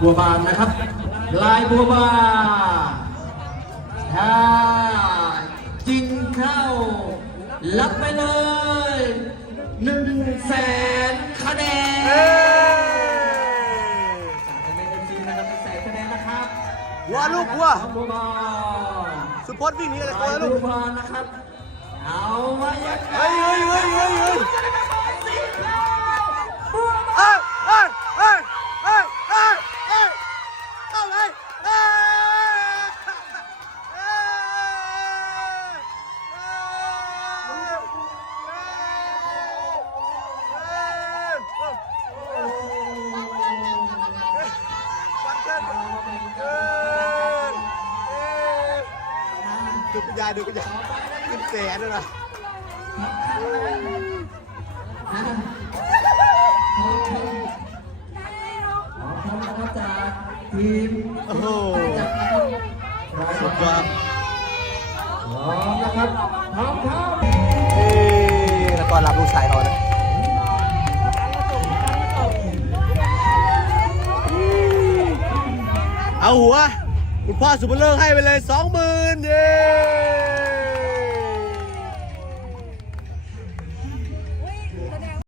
บัวบานนะครับ ลายบัวบานถ้าจริงเข้า รับไปเลยหนึ่งแสนคะแนนเอ้ยสามคะแนนจริงนะครับหนึ่งแสนคะแนนนะครับวัวลูกวัวของบัวบานสุพจน์วิ่งหนีอะไรตัวลายลูบักวบานนะครับ เอาไว้ยังไง ดูคุณยายดูคุณยายกินแสนเลยนะทีมโอ้โหสุดยอดพร้อมนะครับพร้อมครับเอ้แล้วก็รับลูกชายเขานะเอาหัว คุณพ่อสุภเลิกให้ไปเลยสองหมื่นเย้